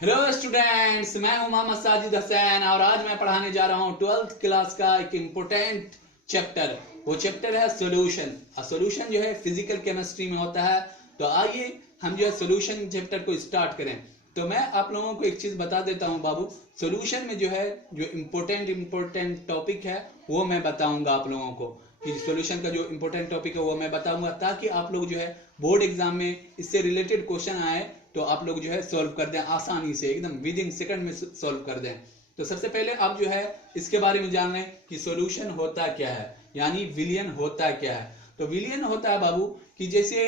Hello students, मैं हूं मोहम्मद साजिद हसैन और आज मैं पढ़ाने जा रहा हूं 12th क्लास का एक इम्पोर्टेंट चैप्टर। वो चैप्टर है सॉल्यूशन। सॉल्यूशन जो है फिजिकल केमिस्ट्री में होता है। तो आइए हम जो है सॉल्यूशन चैप्टर को स्टार्ट करें। तो मैं आप लोगों को एक चीज बता देता हूं बाबू, सॉल्यूशन में जो है जो इम्पोर्टेंट टॉपिक है वो मैं बताऊंगा आप लोगों को, कि सॉल्यूशन का जो इम्पोर्टेंट टॉपिक है वो मैं बताऊंगा, ताकि आप लोग जो है बोर्ड एग्जाम में इससे रिलेटेड क्वेश्चन आए तो आप लोग जो है सॉल्व कर दें आसानी से, एकदम विद इन सेकंड में सॉल्व कर दें। तो सबसे पहले आप जो है इसके बारे में जान लें कि सॉल्यूशन होता क्या है, यानी विलियन होता क्या है। तो विलियन होता है बाबू कि जैसे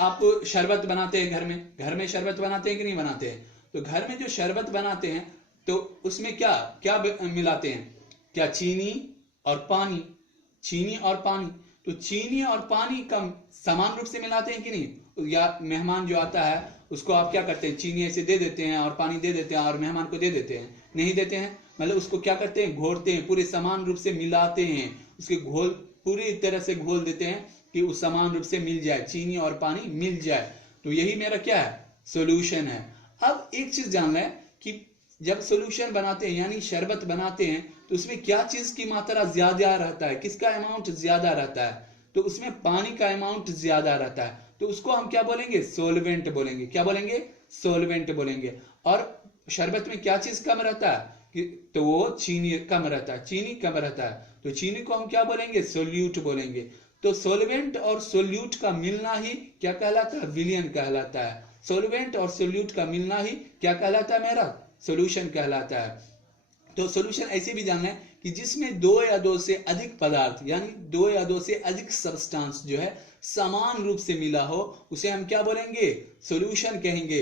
आप शरबत बनाते हैं, घर में शरबत बनाते हैं कि नहीं बनाते हैं। तो घर में जो शरबत बनाते हैं तो उसमें क्या क्या मिलाते हैं, क्या चीनी और पानी, चीनी और पानी। तो चीनी और पानी का समान रूप से मिलाते हैं कि नहीं, या मेहमान जो आता है उसको आप क्या करते हैं, चीनी ऐसे दे देते हैं और पानी दे देते हैं और मेहमान को दे देते हैं, नहीं देते हैं। मतलब उसको क्या करते हैं, घोरते हैं, पूरे समान रूप से मिलाते हैं, उसके घोल पूरी तरह से घोल देते हैं कि उस समान रूप से मिल जाए, चीनी और पानी मिल जाए। तो यही मेरा क्या है, सॉल्यूशन है। अब एक चीज जान लें कि जब सॉल्यूशन बनाते हैं यानी शरबत बनाते हैं तो उसमें क्या चीज की मात्रा ज्यादा रहता है, किसका अमाउंट ज्यादा रहता है। तो उसमें पानी का अमाउंट ज्यादा रहता है, तो उसको हम क्या बोलेंगे, सोलवेंट बोलेंगे। क्या बोलेंगे, सोलवेंट बोलेंगे। और शरबत में क्या चीज कम रहता है, तो वो चीनी कम रहता है, चीनी कम रहता है, तो चीनी को हम क्या बोलेंगे, सोल्यूट बोलेंगे। तो सोलवेंट और सोल्यूट का मिलना ही क्या कहलाता है, विलियन कहलाता है। सोलवेंट और सोल्यूट का मिलना ही क्या कहलाता है, मेरा सॉल्यूशन कहलाता है। तो सॉल्यूशन ऐसे भी जानना है कि जिसमें दो या दो से अधिक पदार्थ यानी दो या दो से अधिक सब्सटेंस जो है समान रूप से मिला हो, उसे हम क्या बोलेंगे, सॉल्यूशन कहेंगे,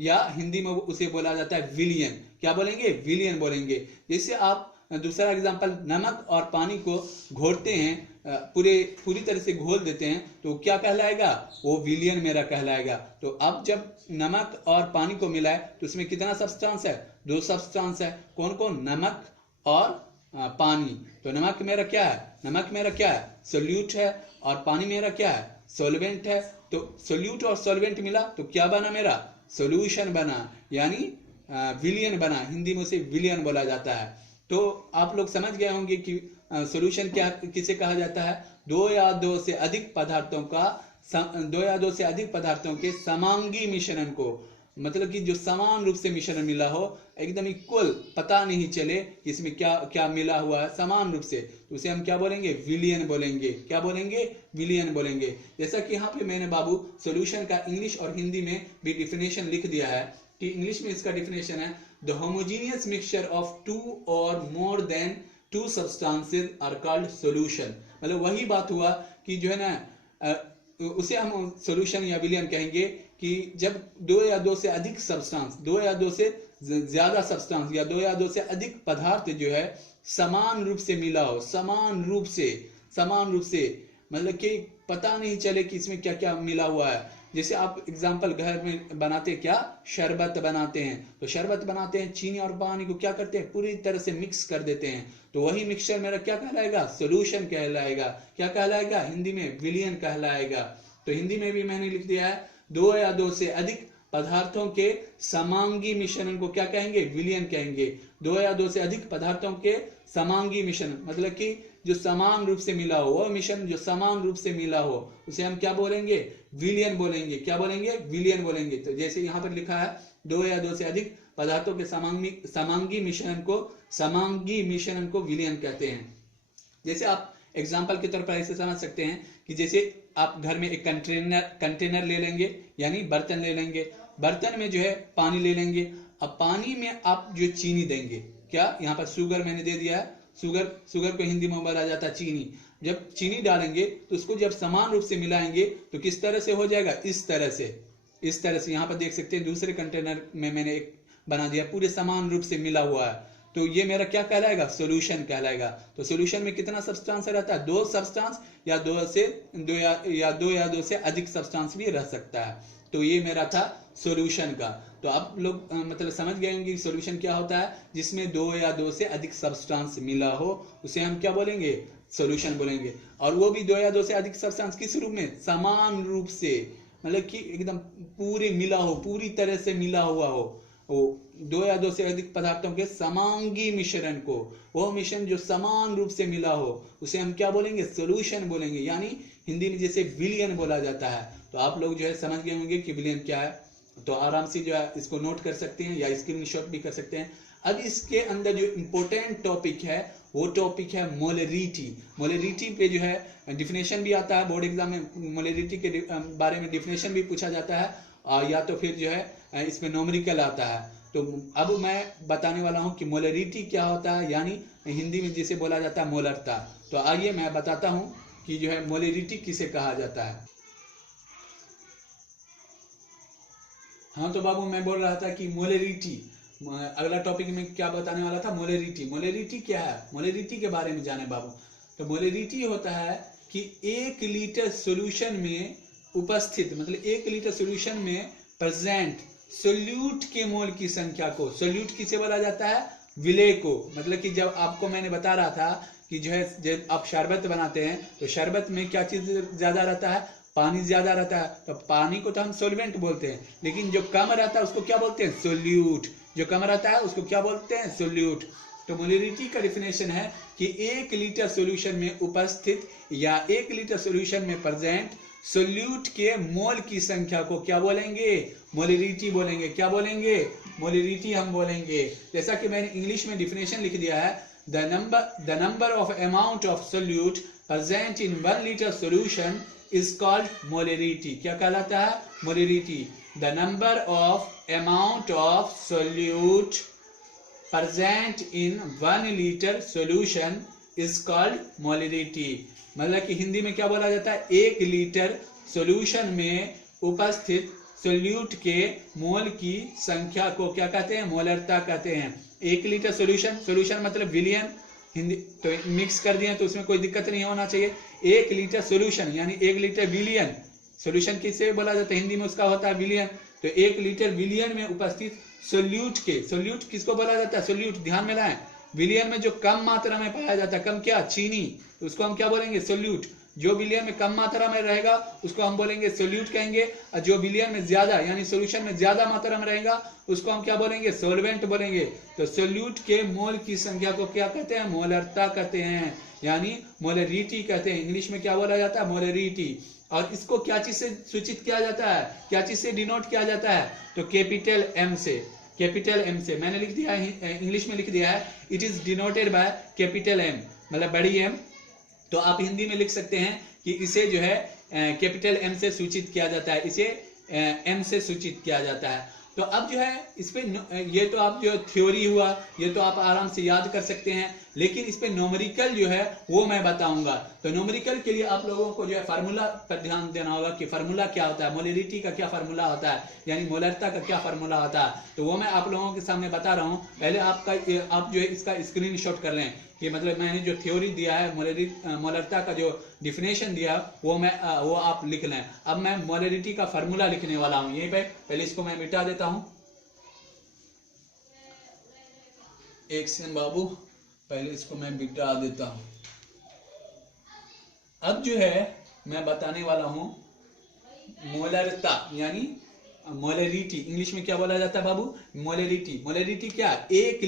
या हिंदी में उसे बोला जाता है विलियन। क्या बोलेंगे, विलियन बोलेंगे। जैसे आप दूसरा एग्जांपल, नमक और पानी को घोरते हैं, पूरी तरह से घोल देते हैं, तो क्या कहलाएगा, वो विलियन मेरा कहलाएगा। तो अब जब नमक और पानी को मिलाए तो उसमें कितना सब्सटेंस है, दो सब्सटेंस है। कौन कौन, नमक और पानी। तो नमक मेरा क्या है, नमक मेरा क्या है, सोल्यूट है, और पानी मेरा क्या है, सोलवेंट है। तो सोल्यूट और सोलवेंट मिला तो क्या बना, मेरा सोल्यूशन बना, यानी विलियन बना। हिंदी में उसे विलियन बोला जाता है। तो आप लोग समझ गए होंगे कि सॉल्यूशन क्या किसे कहा जाता है, दो या दो से अधिक पदार्थों का, दो या दो से अधिक पदार्थों के समांगी मिश्रण को, मतलब कि जो समान रूप से मिश्रण मिला हो, एकदम इक्वल, पता नहीं चले कि इसमें क्या क्या मिला हुआ है, समान रूप से, तो उसे हम क्या बोलेंगे, विलियन बोलेंगे। क्या बोलेंगे, विलियन बोलेंगे। जैसा कि यहाँ पे मैंने बाबू सॉल्यूशन का इंग्लिश और हिंदी में भी डिफिनेशन लिख दिया है, कि इंग्लिश में इसका डिफिनेशन है, the homogeneous mixture of two और more than two substances are called solution. मतलब वही बात हुआ कि जो है ना, उसे हम सॉल्यूशन या विलियन कहेंगे कि जब दो या दो से अधिक सब्सटेंस, दो या दो से ज्यादा सब्सटेंस या दो या दो से अधिक पदार्थ जो है समान रूप से मिला हो, समान रूप से, समान रूप से, मतलब कि पता नहीं चले कि इसमें क्या क्या मिला हुआ है। जैसे आप एग्जांपल घर में बनाते क्या, शरबत बनाते हैं, तो शरबत बनाते हैं, चीनी और पानी को क्या करते हैं, पूरी तरह से मिक्स कर देते हैं, तो वही मिक्सचर मेरा क्या कहलाएगा, सॉल्यूशन कहलाएगा। क्या कहलाएगा, हिंदी में विलियन कहलाएगा। तो हिंदी में भी मैंने लिख दिया है, दो या दो से अधिक पदार्थों के समांगी मिश्रण को क्या कहेंगे, विलियन कहेंगे। दो या दो से अधिक पदार्थों के समांगी मिश्रण, मतलब कि जो समान रूप से मिला हो, वो मिश्रण जो समान रूप से मिला हो, उसे हम क्या बोलेंगे, विलियन बोलेंगे। क्या बोलेंगे, विलियन बोलेंगे। तो जैसे यहां पर लिखा है, दो या दो से अधिक पदार्थों के समांगी मिश्रण को विलियन कहते हैं। जैसे आप एग्जाम्पल के तौर पर ऐसे समझ सकते हैं कि जैसे आप घर में एक कंटेनर ले लेंगे, यानी बर्तन ले लेंगे, बर्तन में जो है पानी ले लेंगे। अब पानी में आप जो चीनी देंगे, क्या यहाँ पर शुगर मैंने दे दिया है, शुगर को हिंदी में बोला जाता है चीनी। जब चीनी डालेंगे तो उसको जब समान रूप से मिलाएंगे तो किस तरह से हो जाएगा, इस तरह से, इस तरह से। यहाँ पर देख सकते हैं दूसरे कंटेनर में मैंने एक बना दिया, पूरे समान रूप से मिला हुआ है, तो ये मेरा क्या कहलाएगा, सॉल्यूशन कहलाएगा। तो सॉल्यूशन में कितना सब्सटेंस रहता है, दो सब्सटेंस, या दो या दो से अधिक सब्सटेंस भी रह सकता है। तो ये मेरा था सॉल्यूशन का। तो आप लोग मतलब समझ गए होंगे कि सॉल्यूशन क्या होता है, जिसमें दो या दो से अधिक सब्सटेंस मिला हो, उसे हम क्या बोलेंगे, सॉल्यूशन बोलेंगे। और वो भी दो या दो से अधिक सब्सटेंस किस रूप में, समान रूप से, मतलब कि एकदम पूरे मिला हो, पूरी तरह से मिला हुआ हो, वो दो या दो से अधिक पदार्थों के समांगी मिश्रण को, वो मिश्रण जो समान रूप से मिला हो, उसे हम क्या बोलेंगे? सॉल्यूशन बोलेंगे। यानी हिंदी में जैसे विलयन बोला जाता है। तो आप लोग जो है समझ गए होंगे कि विलयन क्या है, तो आराम से जो है इसको नोट कर सकते हैं या स्क्रीनशॉट भी कर सकते हैं। अब इसके अंदर जो इंपॉर्टेंट टॉपिक है वो टॉपिक है मोलरिटी। मोलरिटी पे जो है डिफिनेशन भी आता है बोर्ड एग्जाम में, मोलरिटी के बारे में डिफिनेशन भी पूछा जाता है, और या तो फिर जो है इसमें न्यूमेरिकल आता है। तो अब मैं बताने वाला हूं कि मोलरिटी क्या होता है, यानी हिंदी में जिसे बोला जाता है मोलरता। तो आइए मैं बताता हूं कि जो है मोलरिटी किसे कहा जाता है। हाँ तो बाबू मैं बोल रहा था कि मोलरिटी, अगला टॉपिक में क्या बताने वाला था? मोलरिटी। मोलरिटी क्या है, मोलरिटी के बारे में जाने बाबू। तो मोलरिटी होता है कि 1 लीटर सॉल्यूशन में उपस्थित, मतलब 1 लीटर सॉल्यूशन में प्रेजेंट सोल्यूट के मोल की संख्या को, सोल्यूट किसे बोला जाता है? विलेय को। मतलब कि जब आपको मैंने बता रहा था कि जो है जब आप शरबत बनाते हैं तो शरबत में क्या चीज ज्यादा रहता है? पानी ज्यादा रहता है। तो पानी को तो हम सोल्वेंट बोलते हैं, लेकिन जो कम रहता है उसको क्या बोलते हैं? सोल्यूट। जो कम रहता है उसको क्या बोलते हैं? सोल्यूट। तो मोलरिटी का डिफिनेशन है कि 1 लीटर सॉल्यूशन में उपस्थित या 1 लीटर सॉल्यूशन में प्रेजेंट सोल्यूट के मोल की संख्या को क्या बोलेंगे? मोलरिटी बोलेंगे। क्या बोलेंगे? मोलरिटी हम बोलेंगे। जैसा कि मैंने इंग्लिश में डिफिनेशन लिख दिया है, the number of amount of solute present in 1 litre solution is called molarity। क्या कहलाता है? molarity। the number of amount of solute present in 1 liter solution is called molarity। मतलब कि हिंदी में क्या बोला जाता है? 1 लीटर सॉल्यूशन में उपस्थित सोल्यूट के मोल की संख्या को क्या कहते हैं? मोलरता कहते हैं। 1 लीटर सॉल्यूशन, सॉल्यूशन मतलब विलियन, हिंदी तो मिक्स कर दिए तो उसमें कोई दिक्कत नहीं होना चाहिए। 1 लीटर सॉल्यूशन यानी 1 लीटर विलियन, सॉल्यूशन किसे बोला जाता है? हिंदी में उसका होता है विलियन। तो 1 लीटर विलियन में उपस्थित सोल्यूट के, सोल्यूट किसको बोला जाता है? सोल्यूट, ध्यान में लाएं। विलियन में जो कम मात्रा में पाया जाता है, कम क्या? चीनी, तो उसको हम क्या बोलेंगे? सोल्यूट। जो विलियन में कम मात्रा में रहेगा उसको हम बोलेंगे सोल्यूट कहेंगे, और जो विलियन में ज्यादा यानी सोल्यूशन में ज्यादा मात्रा में रहेगा उसको हम क्या बोलेंगे? सोलवेंट बोलेंगे। तो सोल्यूट के मोल की संख्या को क्या कहते हैं? मोलरता कहते हैं, यानी मोलरिटी कहते हैं। इंग्लिश में क्या बोला जाता है? मोलरिटी। और इसको क्या चीज से सूचित किया जाता है? क्या चीज से डिनोट किया जाता है? तो कैपिटल एम से, कैपिटल एम से। मैंने लिख दिया है, इंग्लिश में लिख दिया है, it is denoted by capital M, मतलब बड़ी एम। तो आप हिंदी में लिख सकते हैं कि इसे जो है कैपिटल एम से सूचित किया जाता है, इसे एम से सूचित किया जाता है। तो अब जो है इस पे, ये तो आप जो थ्योरी हुआ ये तो आप आराम से याद कर सकते हैं, लेकिन इस पे न्यूमेरिकल जो है वो मैं बताऊंगा। तो न्यूमेरिकल के लिए आप लोगों को जो है फार्मूला पर ध्यान देना होगा कि फार्मूला क्या होता है, मोलरिटी का क्या फार्मूला होता है, यानी मोलरता का क्या फार्मूला होता है। तो वो मैं आप लोगों के सामने बता रहा हूँ। पहले आप जो है इसका स्क्रीनशॉट कर लें कि मतलब मैंने जो थ्योरी दिया है, मोलरता का जो डिफिनेशन दिया वो आप लिख लें। अब मैं मोलरिटी का फार्मूला लिखने वाला हूं यहीं पे। पहले इसको मैं मिटा देता हूं, एक सेकंड बाबू, पहले इसको मैं मिटा देता हूं। अब जो है मैं बताने वाला हूं मोलरता यानी मोलरिटी। इंग्लिश में क्या बोला जाता है बाबू? मोलरिटी। मोलरिटी क्या? 1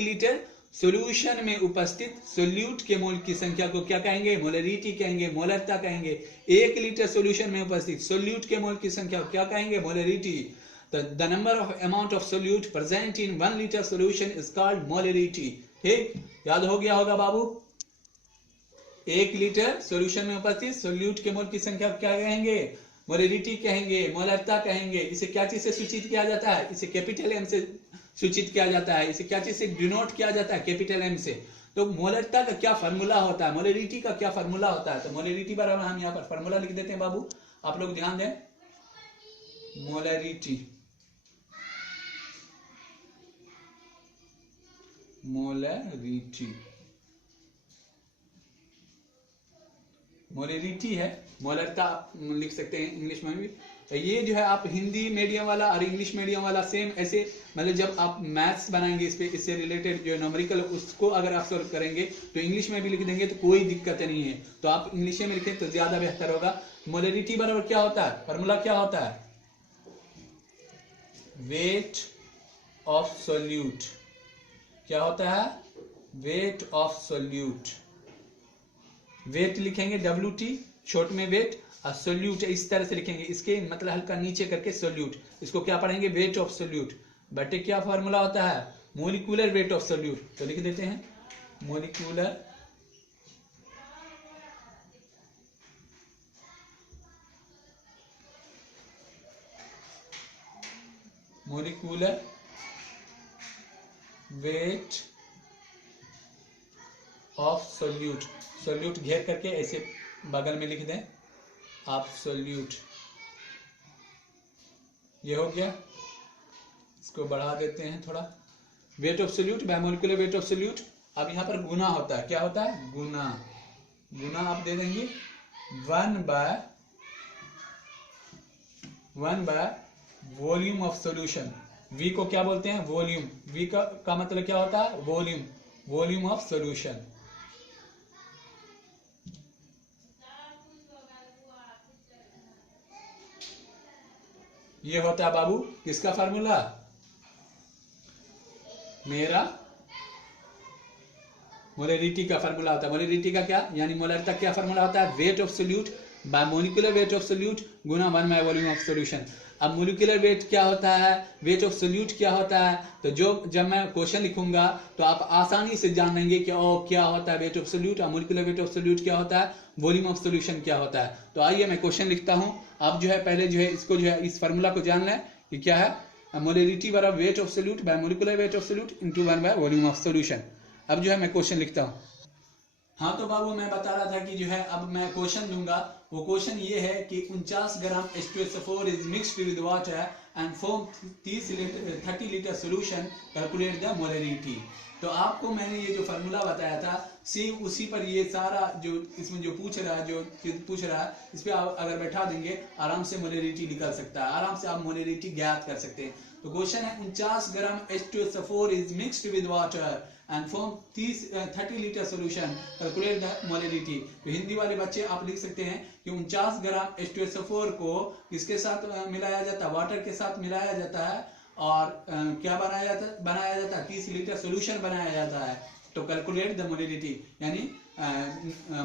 लीटर सॉल्यूशन में उपस्थित सोल्यूट के मोल की संख्या को क्या कहेंगे? मोलरिटी कहेंगे, मोलरता कहेंगे। 1 लीटर सॉल्यूशन में उपस्थित सोल्यूट के मोल की संख्या को क्या कहेंगे? Molarity. The number of amount of solute present in 1 litre solution is called molarity. ठीक, याद हो गया होगा बाबू। 1 लीटर सॉल्यूशन में उपस्थित सोल्यूट के मोल की संख्या को क्या कहेंगे? मोलरिटी कहेंगे, मोलरता कहेंगे। इसे क्या चीज से सूचित किया जाता है? इसे कैपिटल एम से सूचित किया जाता है। इसे क्या चीज से डिनोट किया जाता है? कैपिटल एम से। तो मोलरता का क्या फार्मूला होता है, मोलरिटी का क्या फार्मूला होता है? तो मोलरिटी पर हम यहाँ पर फार्मूला लिख देते हैं बाबू, आप लोग ध्यान दें। मोलरिटी, मोलरिटी, मोलरिटी है, मोलरता लिख सकते हैं इंग्लिश में भी। ये जो है आप हिंदी मीडियम वाला और इंग्लिश मीडियम वाला सेम ऐसे, मतलब जब आप मैथ्स बनाएंगे इस पे, इससे रिलेटेड जो न्यूमेरिकल उसको अगर आप सॉल्व करेंगे तो इंग्लिश में भी लिख देंगे तो कोई दिक्कत नहीं है। तो आप इंग्लिश में लिखें तो ज्यादा बेहतर होगा। मोलरिटी बराबर क्या होता है? फार्मूला क्या होता है? वेट ऑफ सोल्यूट, क्या होता है, वेट ऑफ सोल्यूट। वेट लिखेंगे WT शॉर्ट में वेट, और सोल्यूट इस तरह से लिखेंगे, इसके मतलब हल्का नीचे करके सोल्यूट, इसको क्या पढ़ेंगे, वेट ऑफ सोल्यूट। बटे क्या फॉर्मूला होता है, मोलिकुलर वेट ऑफ सोल्यूट। तो लिख देते हैं molecular weight of solute. Solute घेर करके ऐसे बगल में लिख दें आप सोल्यूट, ये हो गया। इसको बढ़ा देते हैं थोड़ा, weight of solute bye molecular weight of solute. अब यहाँ पर गुना होता है, क्या होता है, गुना। गुना आप दे देंगे 1 by volume of solution. V को क्या बोलते हैं, वॉल्यूम। V का मतलब क्या होता है, वॉल्यूम, वॉल्यूम ऑफ सोल्यूशन। ये होता है बाबू किसका फार्मूला, मेरा मोलरिटी का फार्मूला होता है। मोलरिटी का क्या, यानी मोलरिटी क्या फार्मूला होता है, weight of solute bye molecular weight of solute Guna 1 by volume of solution. अब मोलिकुलर वेट क्या होता है, वेट ऑफ सोल्यूट क्या होता है, तो जब मैं क्वेश्चन लिखूंगा तो आप आसानी से जान लेंगे कि क्या होता है वेट ऑफ सोल्यूट, और मोलिकुलर वेट ऑफ सोल्यूट क्या होता है, वॉल्यूम ऑफ सोल्यूशन क्या होता है। तो आइए मैं क्वेश्चन लिखता हूं। आप जो है पहले जो है इसको जो है इस फार्मूला को जान लें कि क्या है, मोलरिटी बराबर weight of solute bye molecular weight of solute into 1 by volume of solution. अब जो है मैं क्वेश्चन लिखता हूं। हाँ तो बाबू मैं बता रहा था कि जो है अब मैं क्वेश्चन दूंगा। वो क्वेश्चन ये है कि 49 ग्राम H2SO4 is mixed with water and form 30 litre solution, calculate the molarity. तो आपको मैंने ये जो फार्मूला बताया था सेम उसी पर ये सारा जो इसमें जो पूछ रहा है इस पे आप अगर बैठा देंगे आराम से मोलरिटी निकल सकता है, आराम से आप मोलरिटी ज्ञात कर सकते हैं। तो क्वेश्चन है 49 ग्राम H2SO4 is mixed with water and form 30 litre solution, calculate the molarity. तो हिंदी वाले बच्चे आप लिख सकते हैं कि 49 ग्राम H2SO4 को किसके साथ मिलाया जाता है, वाटर के साथ मिलाया जाता है, और क्या बनाया जाता है 30 लीटर सॉल्यूशन बनाया जाता है। तो कैलकुलेट द मोलरिटी यानी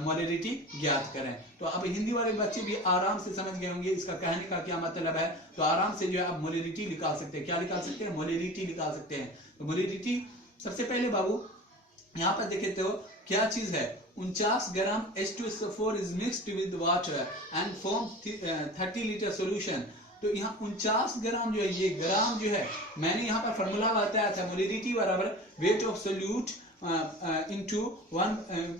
मोलरिटी ज्ञात करें। तो अब हिंदी वाले बच्चे भी आराम से समझ गए होंगे इसका कहने का क्या मतलब है। तो आराम से जो है आप मोलरिटी निकाल सकते हैं, क्या निकाल सकते हैं, मोलरिटी निकाल सकते हैं। तो मोलरिटी सबसे पहले बाबू यहाँ पर देखे तो क्या चीज है, 49 ग्राम H2SO4 is mixed with water and form 30 litre solution. तो यहाँ 49 ग्राम जो है, ये ग्राम जो है मैंने यहाँ पर फॉर्मूला बताया था, मोलरिटी बराबर weight of solute into 1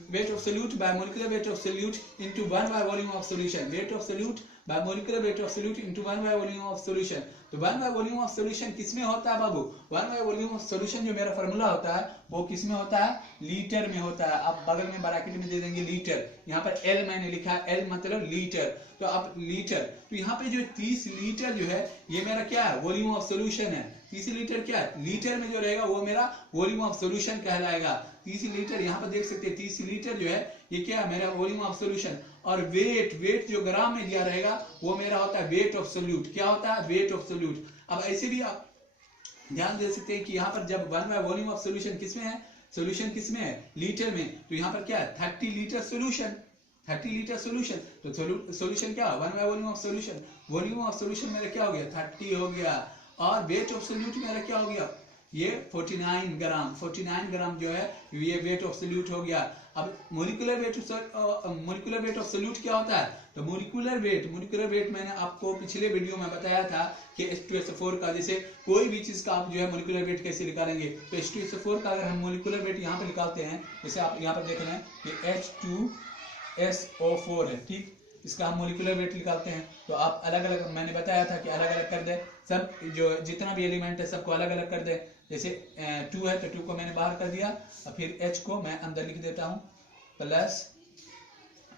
weight of solute by molecular weight of solute into 1 by volume of solution, weight of solute by molecular weight of solute into 1 by volume of solution। तो 1 by volume of solution किसमें होता है बाबू, 1 by volume of solution जो मेरा formula होता है वो किसमें होता है, लीटर में होता है। आप बगल में ब्रैकेट में दे देंगे लीटर, यहाँ पर L मैंने लिखा है, L मतलब लीटर। तो अब लीटर, तो यहाँ पे जो 30 लीटर जो है ये मेरा क्या है, वॉल्यूम ऑफ सोल्यूशन है। 30 लीटर क्या है, लीटर में जो रहेगा वो मेरा वॉल्यूम ऑफ सोल्यूशन कहलाएगा। 30 लीटर यहाँ पर देख सकते हैं, 30 लीटर जो है ये क्या है, मेरा वॉल्यूम ऑफ सोल्यूशन। और वेट जो ग्राम में दिया रहेगा वो मेरा होता है वेट ऑफ सोल्यूट। क्या होता है, वेट ऑफ सोल्यूट। अब ऐसे भी आप ध्यान दे सकते हैं कि यहाँ पर जब 1 बाय वॉल्यूम ऑफ सोल्यूशन किसमें है, सोल्यूशन किसमें है, लीटर में। तो यहाँ पर क्या है, 30 लीटर सोल्यूशन, 30 लीटर सोल्यूशन। तो सोल्यूशन क्या, 1 by volume of solution. Volume of solution मेरा क्या हो गया, 30 हो गया। और वेट ऑफ सोल्यूट मेरा क्या हो गया, ये 49 ग्राम जो है ये वेट ऑफ सोल्यूट हो गया। अब मोलिकुलर वेट ऑफ सोल्यूट क्या होता है, तो मोलिकुलर वेट मैंने आपको पिछले वीडियो में बताया था कि H2SO4 का, जैसे कोई भी चीज का आप जो है मोलिकुलर वेट कैसे निकालेंगे। तो H2SO4 का अगर हम मोलिकुलर वेट यहाँ पे निकालते हैं, जैसे आप यहाँ पर देख रहे हैं कि H2SO4 है, ठीक, इसका हम मोलिकुलर वेट निकालते हैं। तो आप अलग अलग, मैंने बताया था कि अलग अलग कर दे, सब जो जितना भी एलिमेंट है सबको अलग अलग कर दे। जैसे 2 है तो 2 को मैंने बाहर कर दिया, और फिर H को मैं अंदर लिख देता हूँ प्लस,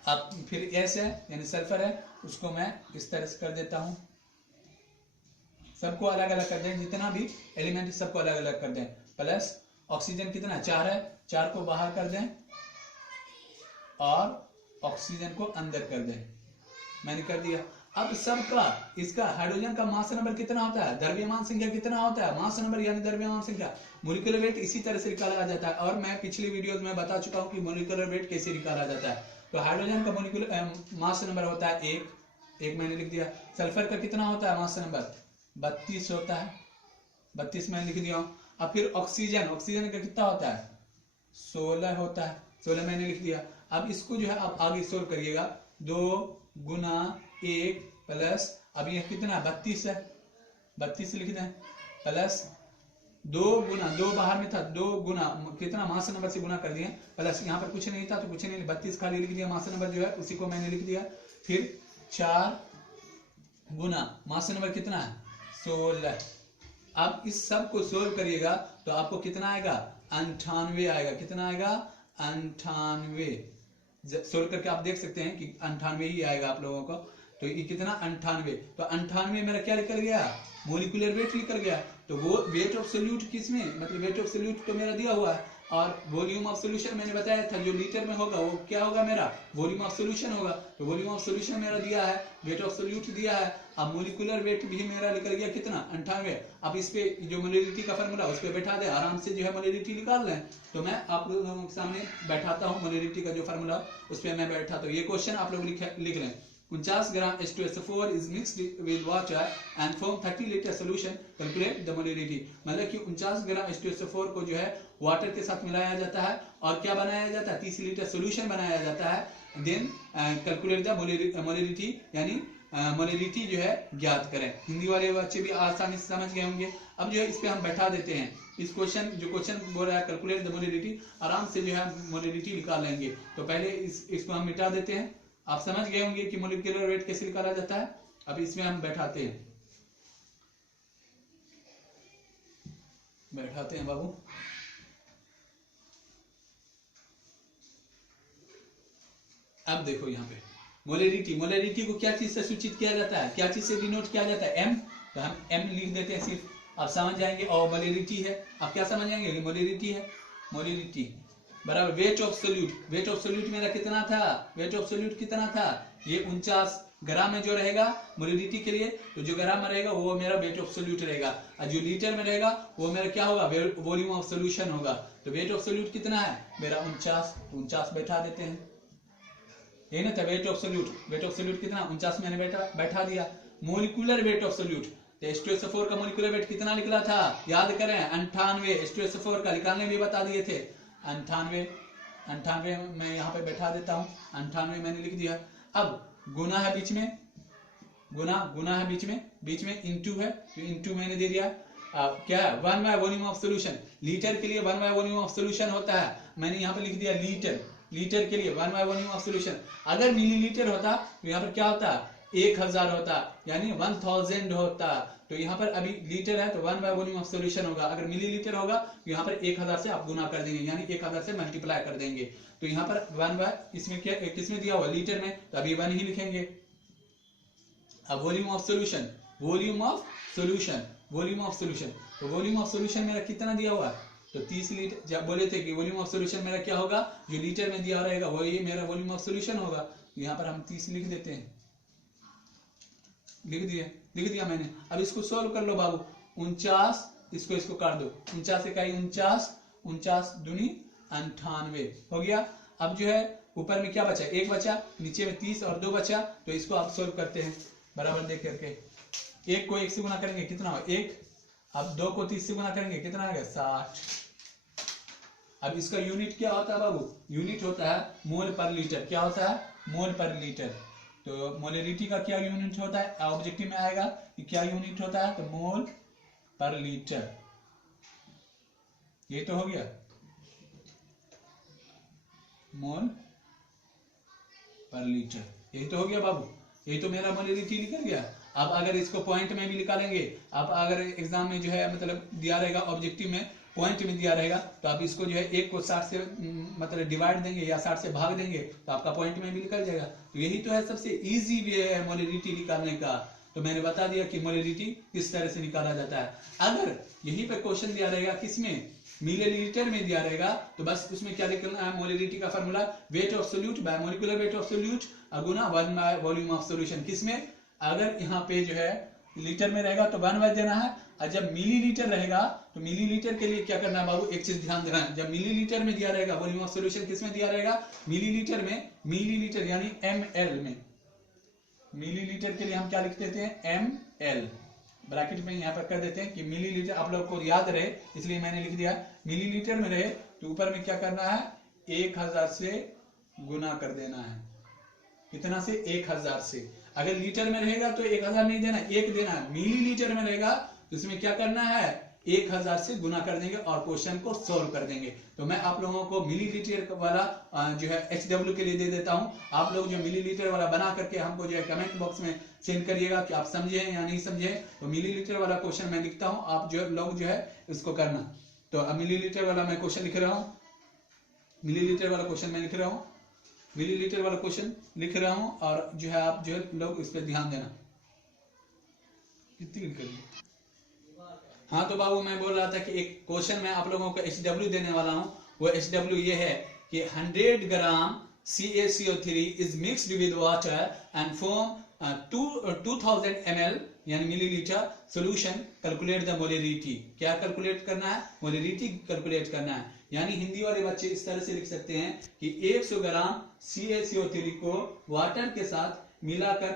अब फिर S है यानी सल्फर है, उसको मैं इस तरह से कर देता हूँ। सबको अलग अलग कर दें, जितना भी एलिमेंट सबको अलग अलग कर दें। प्लस ऑक्सीजन कितना 4 है, 4 को बाहर कर दें और ऑक्सीजन को अंदर कर दें, मैंने कर दिया। अब सबका इसका हाइड्रोजन का मास नंबर कितना होता है, द्रव्यमान संख्या कितना होता है, मास नंबर यानी द्रव्यमान संख्या, मॉलिक्यूलर वेट इसी तरह से निकाला जाता है। और मैं पिछली वीडियोस में बता चुका हूं कि मॉलिक्यूलर वेट कैसे निकाला जाता है। तो हाइड्रोजन का मॉलिक्यूलर मास नंबर होता है 1 मैंने लिख दिया। सल्फर का कितना होता है मास नंबर, 32 होता है, 32 मैंने लिख दिया। अब फिर ऑक्सीजन का कितना होता है, 16 होता है, 16 मैंने लिख दिया। अब इसको जो है आप आगे सोल्व करिएगा, 2 गुना 1 प्लस, अब यह कितना 32 है, 32 लिख दें, प्लस 2 गुना, 2 बाहर में था, 2 गुना कितना मास नंबर से गुना कर दिए, प्लस यहाँ पर कुछ नहीं था तो कुछ नहीं, 32 खाली लिख दिया, मास नंबर जो है उसी को मैंने लिख दिया। फिर 4 गुना मास नंबर कितना है, 16। अब इस सब को सोल्व करिएगा तो आपको कितना आएगा, 98 आएगा। कितना आएगा, 98। सोल्व करके आप देख सकते हैं कि 98 ही आएगा आप लोगों को। तो ये कितना, 98। तो 98 मेरा क्या निकल गया, मोलिकुलर वेट निकल गया। तो वो वेट ऑफ सोल्यूट किसमें, मतलब वेट ऑफ सोल्यूट तो मेरा दिया हुआ है, और वॉल्यूम ऑफ सॉल्यूशन मैंने बताया था जो लीटर में होगा वो क्या होगा, मेरा वॉल्यूम ऑफ सॉल्यूशन होगा। तो वॉल्यूम ऑफ सॉल्यूशन मेरा दिया है, वेट ऑफ सोल्यूट दिया है। अब मोलिकुलर वेट भी मेरा निकल गया कितना, 98। अब इस पे जो मोलिरिटी का फॉर्मूला उस पे बैठा दे, आराम से जो है मोलिरिटी निकाल लें। तो मैं आप लोगों के सामने बैठाता हूँ मोलिरिटी का जो फॉर्मूला, उस पे मैं बैठाता हूँ। ये क्वेश्चन आप लोग लिख लें। 49 ग्राम H2SO4 is mixed with water and form 30 liter solution. Calculate the molarity. मतलब कि 49 ग्राम H2SO4 को जो है वाटर के साथ मिलाया जाता है और क्या बनाया जाता है, 30 लीटर सोल्यूशन बनाया जाता है। देन कैलकुलेट द मोलरिटी, यानी मोलरिटी जो है ज्ञात करें। हिंदी वाले बच्चे भी आसानी से समझ गए होंगे। अब जो है इस पे हम बैठा देते हैं इस क्वेश्चन बोल रहा है कैलकुलेट द मोलरिटी, आराम से जो है मोलरिटी निकाल लेंगे। तो पहले इसको हम मिटा देते हैं। आप समझ गए होंगे कि मोलिकुलर वेट कैसे निकाला जाता है। अब इसमें हम बैठाते हैं बाबू। अब देखो यहाँ पे मोलरिटी को क्या चीज से सूचित किया जाता है, क्या चीज से डिनोट किया जाता है, एम। तो हम एम लिख देते हैं सिर्फ, आप समझ जाएंगे। और मोलरिटी है, आप क्या समझ जाएंगे, मोलरिटी है, मोलरिटी बराबर weight of solute. Weight of solute मेरा कितना था, वेट ऑफ सोल्यूट कितना था, ये 49 ग्राम में जो रहेगा मोलरिटी के लिए, तो जो ग्राम में रहेगा वो मेरा वेट ऑफ सोल्यूट रहेगा, और जो लीटर में रहेगा वो मेरा क्या होगा, वॉल्यूम ऑफ सोल्यूशन होगा। तो वेट ऑफ सोल्यूट कितना है मेरा 49 बैठा देते हैं, ये ना था वेट ऑफ सोल्यूट कितना 49 मैंने बैठा दिया। मोलिकुलर वेट ऑफ सोल्यूट, तो H2SO4 का मोलिकुलर वेट कितना निकला था, याद करें 98। H2SO4 का निकालने भी बता दिए थे, 98 मैं यहाँ पे बैठा देता हूँ, 98 मैंने लिख दिया। अब गुना है बीच में, गुना है बीच में इनटू है, तो इनटू मैंने दे दिया। क्या है 1 by volume of solution, litre के लिए 1 बाय वॉल्यूम ऑफ सॉल्यूशन होता है, मैंने यहाँ पे लिख दिया लीटर के लिए 1 बाय वॉल्यूम ऑफ सॉल्यूशन। अगर मिलीलीटर होता तो यहाँ पर क्या होता, 1000 होता, यानी 1000 होता। तो यहाँ पर अभी लीटर है तो 1 बाय वॉल्यूम ऑफ सॉल्यूशन होगा। अगर मिलीलीटर होगा तो यहाँ पर 1000 से आप गुना कर देंगे, यानी 1000 से मल्टीप्लाई कर देंगे। तो यहाँ पर 1 बाय, इसमें क्या किसमें दिया हुआ, लीटर में, तो अभी 1 ही लिखेंगे। अब वॉल्यूम ऑफ सॉल्यूशन, तो वॉल्यूम ऑफ सॉल्यूशन मेरा कितना दिया हुआ है, तो 30 लीटर। जब बोले थे कि वॉल्यूम ऑफ सॉल्यूशन मेरा क्या होगा, जो लीटर में दिया रहेगा वही मेरा वॉल्यूम ऑफ सॉल्यूशन होगा। यहाँ पर हम 30 लिख देते हैं, लिख दिया मैंने। अब इसको सोल्व कर लो बाबू, 49 इसको काट दो, 49 इकाई 49 दूनी 98 हो गया। अब जो है ऊपर में क्या बचा, 1 बचा, नीचे में 30 और 2 बचा। तो इसको आप सोल्व करते हैं बराबर देख करके। 1 को 1 से गुना करेंगे कितना हो 1, अब 2 को 30 से गुना करेंगे कितना आएगा 60। अब इसका यूनिट क्या होता है बाबू, यूनिट होता है मोल पर लीटर। क्या होता है, मोल पर लीटर। तो मोलरिटी का क्या यूनिट होता है, ऑब्जेक्टिव में आएगा कि क्या यूनिट होता है, तो मोल पर लीटर। ये तो हो गया मोल पर लीटर, यही तो हो गया बाबू, ये तो मेरा मोलरिटी निकल गया। अब अगर इसको पॉइंट में भी निकालेंगे, आप अगर एग्जाम में जो है मतलब दिया रहेगा ऑब्जेक्टिव में पॉइंट में दिया रहेगा, तो आप इसको जो है 1 को 60 से मतलब डिवाइड देंगे या 60 से भाग देंगे तो आपका पॉइंट में भी निकल जाएगा। तो यही तो है सबसे इजी वे है मोलरिटी निकालने का। तो मैंने बता दिया कि मोलरिटी किस तरह से निकाला जाता है। अगर यही पे क्वेश्चन दिया रहेगा किसमें, मिलीलीटर में दिया रहेगा, तो बस उसमें क्या लिखना है, मोलरिटी का formula weight of solute bye molecular weight of solute Guna 1 by volume of solution. किसमें, अगर यहाँ पे जो है लीटर में रहेगा तो 1/, देना है, और जब मिलीलीटर रहेगा तो मिलीलीटर के लिए क्या करना है बाबू, एक चीज ध्यान देना है, जब मिलीलीटर में दिया रहेगा, वॉल्यूम ऑफ सॉल्यूशन किस में दिया रहेगा, मिलीलीटर में, मिलीलीटर यानी ml में, मिलीलीटर के लिए हम क्या लिख देते हैं, ml, ब्रैकेट में यहाँ पर कर देते हैं कि मिलीलीटर, आप लोग को याद रहे इसलिए मैंने लिख दिया, मिलीलीटर में रहे तो ऊपर में क्या करना है, 1000 से गुना कर देना है, कितना से, 1000 से। अगर लीटर में रहेगा तो 1000 नहीं देना, 1 देना है, मिलीलीटर में रहेगा तो इसमें क्या करना है, 1000 से गुना कर देंगे और क्वेश्चन को सोल्व कर देंगे। तो मैं आप लोगों को मिलीलीटर वाला जो है HW के लिए दे देता हूं, आप लोग जो मिलीलीटर वाला बना करके हमको जो है कमेंट बॉक्स में सेंड करिएगा कि आप समझे या नहीं समझे। तो मिलीलीटर वाला क्वेश्चन मैं लिखता हूं, आप जो लोग जो है इसको करना। तो अब मिलीलीटर वाला मैं क्वेश्चन लिख रहा हूं, मिलीलीटर वाला क्वेश्चन मैं लिख रहा हूं, मिलीलीटर वाला क्वेश्चन लिख रहा हूं, और जो है आप जो है लोग इस पर ध्यान देना। कितनी कर ली? हाँ तो बाबू मैं बोल रहा था कि एक क्वेश्चन मैं आप लोगों को HW देने वाला हूं, वो HW ये है कि 100 ग्राम CaCO3 is mixed with water and form 2000 ml यानी millilitre solution, calculate the molarity. क्या कैलकुलेट करना है, मोलरिटी कैलकुलेट करना है। यानी हिंदी वाले बच्चे इस तरह से लिख सकते हैं कि 100 ग्राम CaCO3 को वाटर के साथ मिलाकर